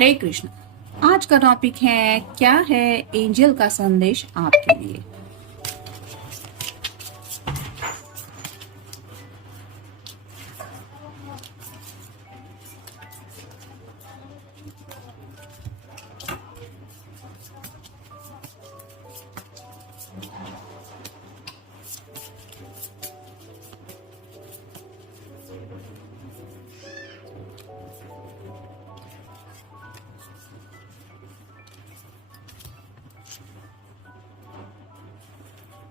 हरे कृष्ण। आज का टॉपिक है क्या है एंजल का संदेश आपके लिए।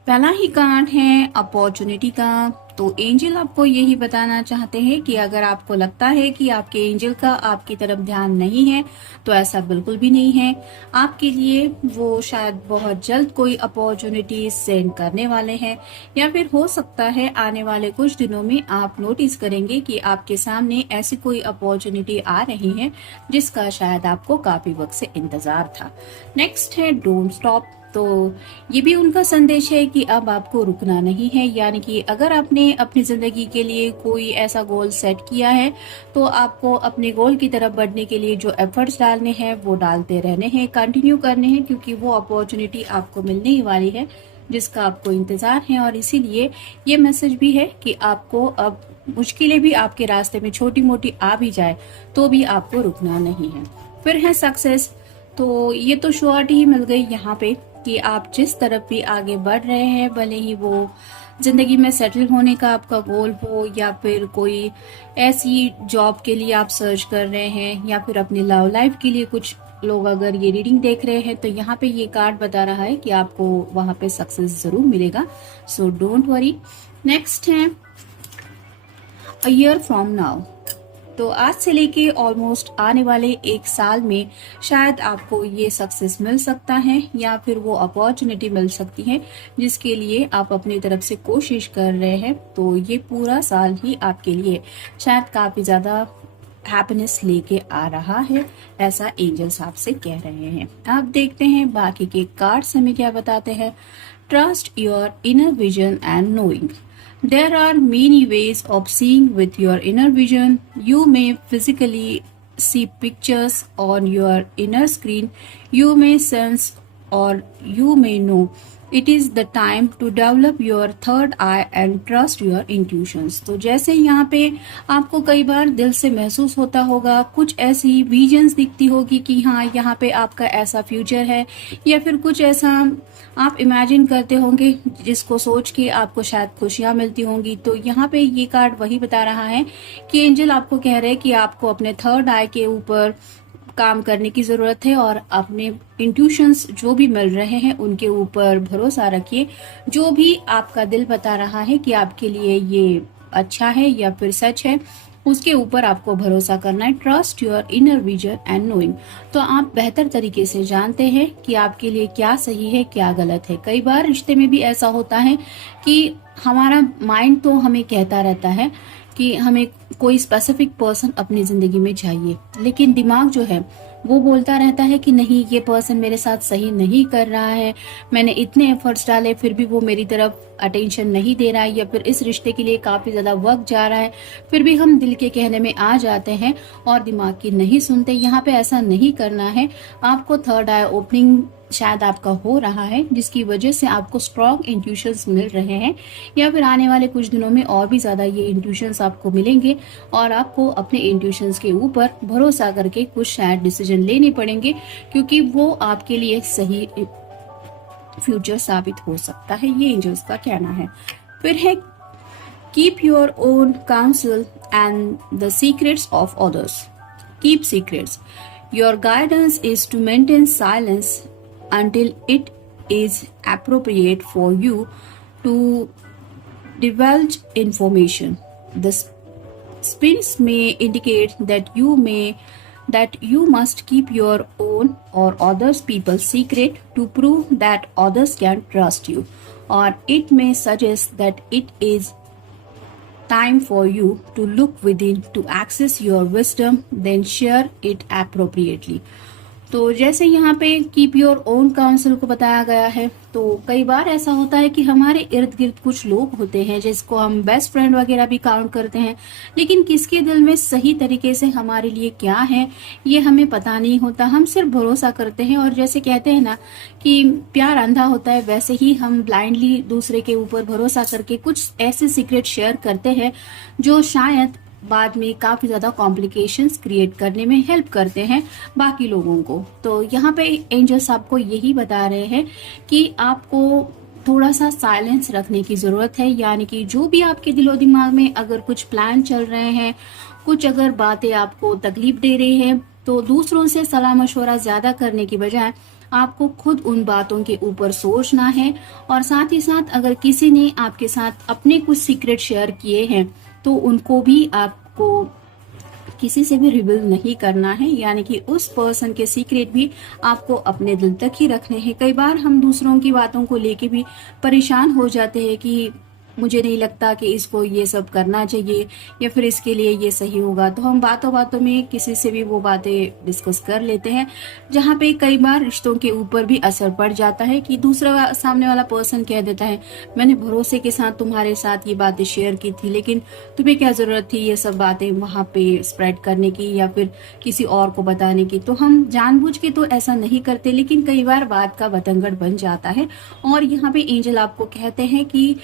पहला ही कार्ड है अपॉर्चुनिटी का। तो एंजल आपको यही बताना चाहते हैं कि अगर आपको लगता है कि आपके एंजल का आपकी तरफ ध्यान नहीं है तो ऐसा बिल्कुल भी नहीं है। आपके लिए वो शायद बहुत जल्द कोई अपॉर्चुनिटी सेंड करने वाले हैं, या फिर हो सकता है आने वाले कुछ दिनों में आप नोटिस करेंगे कि आपके सामने ऐसी कोई अपॉर्चुनिटी आ रही है जिसका शायद आपको काफी वक्त से इंतजार था। नेक्स्ट है डोंट स्टॉप। तो ये भी उनका संदेश है कि अब आपको रुकना नहीं है, यानी कि अगर आपने अपनी जिंदगी के लिए कोई ऐसा गोल सेट किया है तो आपको अपने गोल की तरफ बढ़ने के लिए जो एफर्ट्स डालने हैं वो डालते रहने हैं, कंटिन्यू करने हैं, क्योंकि वो अपॉर्चुनिटी आपको मिलने ही वाली है जिसका आपको इंतजार है। और इसीलिए ये मैसेज भी है कि आपको अब मुश्किलें भी आपके रास्ते में छोटी मोटी आ भी जाए तो भी आपको रुकना नहीं है। फिर है सक्सेस। तो ये तो श्योरिटी ही मिल गई यहाँ पे कि आप जिस तरफ भी आगे बढ़ रहे हैं, भले ही वो जिंदगी में सेटल होने का आपका गोल हो, या फिर कोई ऐसी जॉब के लिए आप सर्च कर रहे हैं, या फिर अपनी लव लाइफ के लिए कुछ लोग अगर ये रीडिंग देख रहे हैं, तो यहाँ पे ये कार्ड बता रहा है कि आपको वहां पे सक्सेस जरूर मिलेगा। So don't worry. नेक्स्ट है अ ईयर फ्रॉम नाउ। तो आज से लेके ऑलमोस्ट आने वाले एक साल में शायद आपको ये सक्सेस मिल सकता है, या फिर वो अपॉर्चुनिटी मिल सकती है जिसके लिए आप अपनी तरफ से कोशिश कर रहे हैं। तो ये पूरा साल ही आपके लिए शायद काफी ज्यादा हैप्पीनेस लेके आ रहा है, ऐसा एंजल्स आपसे कह रहे हैं। आप देखते हैं बाकी के कार्ड्स हमें क्या बताते हैं। Trust your inner vision and knowing. There are many ways of seeing with your inner vision. You may physically see pictures on your inner screen. You may sense or you may know. It is the time to develop your third eye and trust your intuitions. तो जैसे यहाँ पे आपको कई बार दिल से महसूस होता होगा, कुछ ऐसी विजन्स दिखती होगी कि हाँ यहाँ पे आपका ऐसा फ्यूचर है, या फिर कुछ ऐसा आप इमेजिन करते होंगे जिसको सोच के आपको शायद खुशियां मिलती होंगी। तो यहाँ पे ये कार्ड वही बता रहा है कि एंजल आपको कह रहे हैं कि आपको अपने थर्ड आई के ऊपर काम करने की जरूरत है और अपने इंट्यूशंस जो भी मिल रहे हैं उनके ऊपर भरोसा रखिए। जो भी आपका दिल बता रहा है कि आपके लिए ये अच्छा है या फिर सच है, उसके ऊपर आपको भरोसा करना है। Trust your inner vision and knowing. तो आप बेहतर तरीके से जानते हैं कि आपके लिए क्या सही है क्या गलत है। कई बार रिश्ते में भी ऐसा होता है कि हमारा माइंड तो हमें कहता रहता है कि हमें कोई स्पेसिफिक पर्सन अपनी जिंदगी में चाहिए, लेकिन दिमाग जो है वो बोलता रहता है कि नहीं, ये पर्सन मेरे साथ सही नहीं कर रहा है, मैंने इतने एफर्ट्स डाले फिर भी वो मेरी तरफ अटेंशन नहीं दे रहा है, या फिर इस रिश्ते के लिए काफी ज्यादा वक्त जा रहा है, फिर भी हम दिल के कहने में आ जाते हैं और दिमाग की नहीं सुनते। यहाँ पे ऐसा नहीं करना है। आपको थर्ड आई ओपनिंग शायद आपका हो रहा है जिसकी वजह से आपको स्ट्रॉन्ग इंट्यूशंस मिल रहे हैं, या फिर आने वाले कुछ दिनों में और भी ज्यादा ये इंट्यूशंस आपको मिलेंगे और आपको अपने इंट्यूशंस के ऊपर भरोसा करके कुछ शायद डिसीजन लेने पड़ेंगे, क्योंकि वो आपके लिए सही फ्यूचर साबित हो सकता है, ये एंजल्स का कहना है। फिर है keep your own counsel and the secrets of others. Keep secrets. Your guidance is to maintain silence until it is appropriate for you to divulge information. The spins may indicate that you must keep your own or others people's secret to prove that others can trust you, or it may suggest that it is time for you to look within to access your wisdom, then share it appropriately. तो जैसे यहाँ पे keep your own council को बताया गया है, तो कई बार ऐसा होता है कि हमारे इर्द गिर्द कुछ लोग होते हैं जिसको हम बेस्ट फ्रेंड वगैरह भी काउंट करते हैं, लेकिन किसके दिल में सही तरीके से हमारे लिए क्या है ये हमें पता नहीं होता। हम सिर्फ भरोसा करते हैं, और जैसे कहते हैं ना कि प्यार अंधा होता है, वैसे ही हम ब्लाइंडली दूसरे के ऊपर भरोसा करके कुछ ऐसे सीक्रेट शेयर करते हैं जो शायद बाद में काफी ज्यादा कॉम्प्लिकेशंस क्रिएट करने में हेल्प करते हैं बाकी लोगों को। तो यहाँ पे एंजल्स आपको यही बता रहे हैं कि आपको थोड़ा सा साइलेंस रखने की जरूरत है, यानी कि जो भी आपके दिलो दिमाग में अगर कुछ प्लान चल रहे हैं, कुछ अगर बातें आपको तकलीफ दे रही हैं, तो दूसरों से सलाह मशवरा ज्यादा करने की बजाय आपको खुद उन बातों के ऊपर सोचना है। और साथ ही साथ अगर किसी ने आपके साथ अपने कुछ सीक्रेट शेयर किए हैं तो उनको भी आपको किसी से भी रिवील नहीं करना है, यानी कि उस पर्सन के सीक्रेट भी आपको अपने दिल तक ही रखने हैं। कई बार हम दूसरों की बातों को लेके भी परेशान हो जाते हैं कि मुझे नहीं लगता कि इसको ये सब करना चाहिए या फिर इसके लिए ये सही होगा, तो हम बातों बातों में किसी से भी वो बातें डिस्कस कर लेते हैं, जहाँ पे कई बार रिश्तों के ऊपर भी असर पड़ जाता है कि दूसरा सामने वाला पर्सन कह देता है मैंने भरोसे के साथ तुम्हारे साथ ये बातें शेयर की थी, लेकिन तुम्हें क्या जरूरत थी ये सब बातें वहां पे स्प्रेड करने की या फिर किसी और को बताने की। तो हम जानबूझ के तो ऐसा नहीं करते, लेकिन कई बार बात का बतंगड़ बन जाता है। और यहाँ पे एंजल आपको कहते हैं कि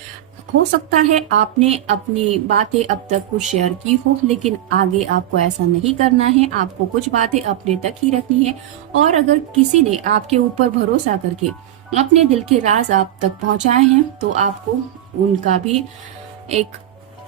हो सकता है आपने अपनी बातें अब तक कुछ शेयर की हो, लेकिन आगे आपको ऐसा नहीं करना है, आपको कुछ बातें अपने तक ही रखनी है। और अगर किसी ने आपके ऊपर भरोसा करके अपने दिल के राज आप तक पहुंचाए हैं तो आपको उनका भी एक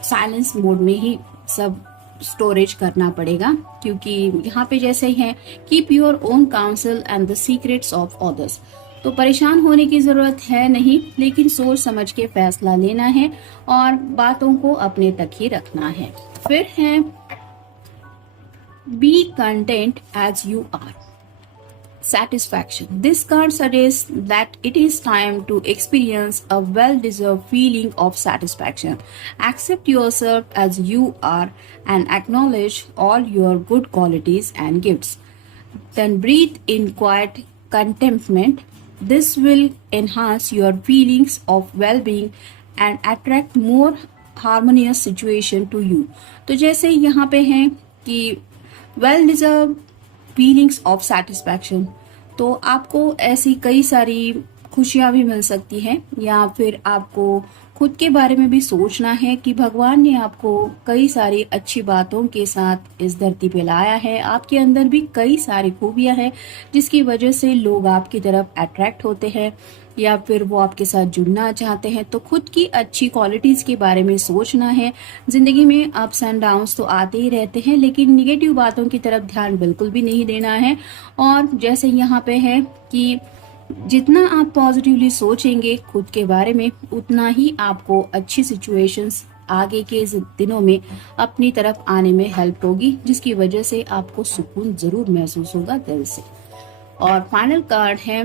साइलेंस मोड में ही सब स्टोरेज करना पड़ेगा, क्योंकि यहाँ पे जैसे ही है keep your own counsel and the secrets of others. तो परेशान होने की जरूरत है नहीं, लेकिन सोच समझ के फैसला लेना है और बातों को अपने तक ही रखना है। फिर है be content as you are. Satisfaction. This card suggests that it is time to experience a well-deserved feeling of satisfaction. Accept yourself as you are and acknowledge all your good qualities and gifts. Then breathe in quiet contentment. This will enhance your feelings of well-being and attract more harmonious situation to you. तो जैसे यहाँ पे है कि well deserved feelings of satisfaction, तो आपको ऐसी कई सारी खुशियां भी मिल सकती हैं, या फिर आपको खुद के बारे में भी सोचना है कि भगवान ने आपको कई सारी अच्छी बातों के साथ इस धरती पे लाया है। आपके अंदर भी कई सारी खूबियां हैं जिसकी वजह से लोग आपकी तरफ अट्रैक्ट होते हैं या फिर वो आपके साथ जुड़ना चाहते हैं। तो खुद की अच्छी क्वालिटीज के बारे में सोचना है। जिंदगी में अप्स एंड डाउन्स तो आते ही रहते हैं, लेकिन निगेटिव बातों की तरफ ध्यान बिल्कुल भी नहीं देना है। और जैसे यहाँ पे है कि जितना आप पॉजिटिवली सोचेंगे खुद के बारे में, उतना ही आपको अच्छी सिचुएशंस आगे के दिनों में अपनी तरफ आने में हेल्प होगी, जिसकी वजह से आपको सुकून जरूर महसूस होगा दिल से। और फाइनल कार्ड है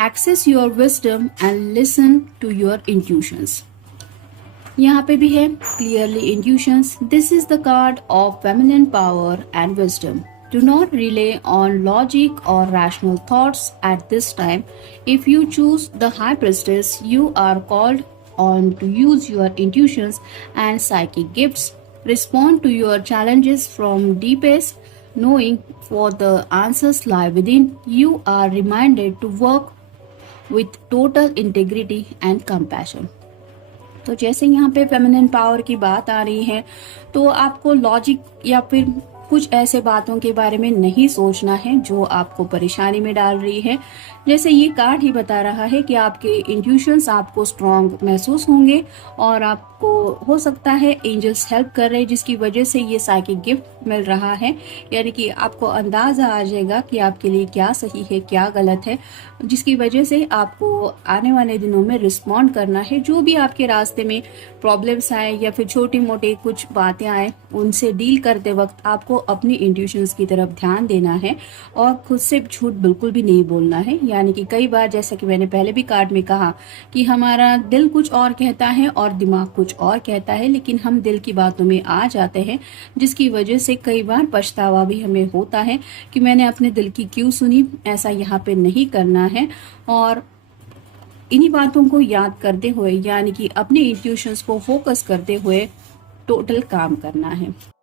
access your wisdom and listen to your intuitions. यहाँ पे भी है clearly intuitions. This is the card of feminine power and wisdom. Do not rely on logic or rational thoughts at this time. If you choose the High Priestess, you are called on to use your intuitions and psychic gifts. Respond to your challenges from deepest knowing, for the answers lie within. You are reminded to work with total integrity and compassion. तो जैसे यहाँ पे feminine power की बात आ रही है, तो आपको लॉजिक या फिर कुछ ऐसे बातों के बारे में नहीं सोचना है जो आपको परेशानी में डाल रही है। जैसे ये कार्ड ही बता रहा है कि आपके इंट्यूशंस आपको स्ट्रॉन्ग महसूस होंगे और आपको हो सकता है एंजल्स हेल्प कर रहे हैं, जिसकी वजह से ये साइकिक गिफ्ट मिल रहा है। यानी कि आपको अंदाजा आ जाएगा कि आपके लिए क्या सही है क्या गलत है, जिसकी वजह से आपको आने वाले दिनों में रिस्पॉन्ड करना है। जो भी आपके रास्ते में प्रॉब्लम्स आए या फिर छोटी मोटी कुछ बातें आए, उनसे डील करते वक्त आपको अपनी इंट्यूशंस की तरफ ध्यान देना है और खुद से झूठ बिल्कुल भी नहीं बोलना है। यानी कि कई बार, जैसा कि मैंने पहले भी कार्ड में कहा, कि हमारा दिल कुछ और कहता है और दिमाग कुछ और कहता है, लेकिन हम दिल की बातों में आ जाते हैं, जिसकी वजह से कई बार पछतावा भी हमें होता है कि मैंने अपने दिल की क्यों सुनी, ऐसा यहाँ पे नहीं करना है। और इन्हीं बातों को याद करते हुए, यानी कि अपने इंट्यूशंस को फोकस करते हुए टोटल काम करना है।